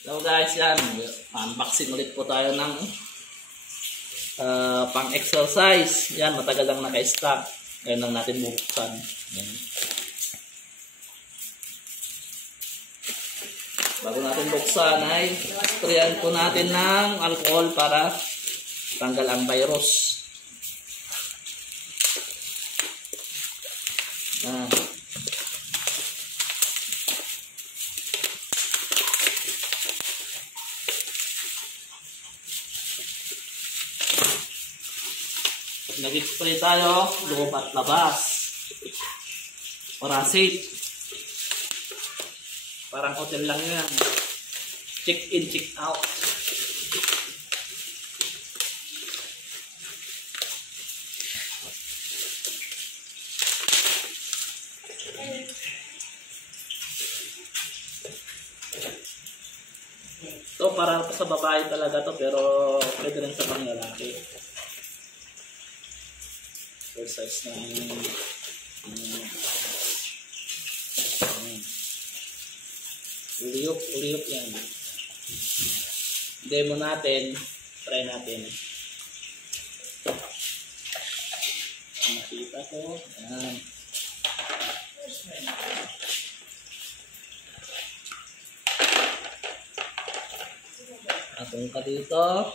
So guys, yan. Unboxing ulit po tayo ng pang-exercise. Yan, matagal lang naka-stock. Ngayon lang natin bubuksan. Yan. Bago natin buksan ay sprayan po natin ng alcohol para tanggal ang virus. Yan. Nag-spray tayo, loob at labas. Para safe. Parang hotel lang yan. Check in, check out. Ito para sa babae talaga to, pero pwede rin sa pang lalaki. Exercise ng uliyok yan. Demo natin, try natin. Makita ko, yan. Atong ka dito.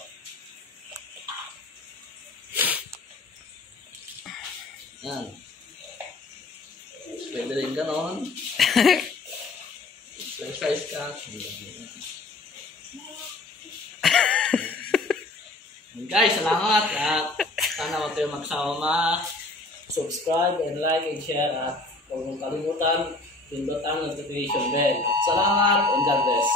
Yan. Pwede rin ganon. Exercise ka. Guys, salamat. At sana huwag kayo magsama. Subscribe and like and share. At huwag mong kalimutan, pindot ang notification bell. Salamat and God bless.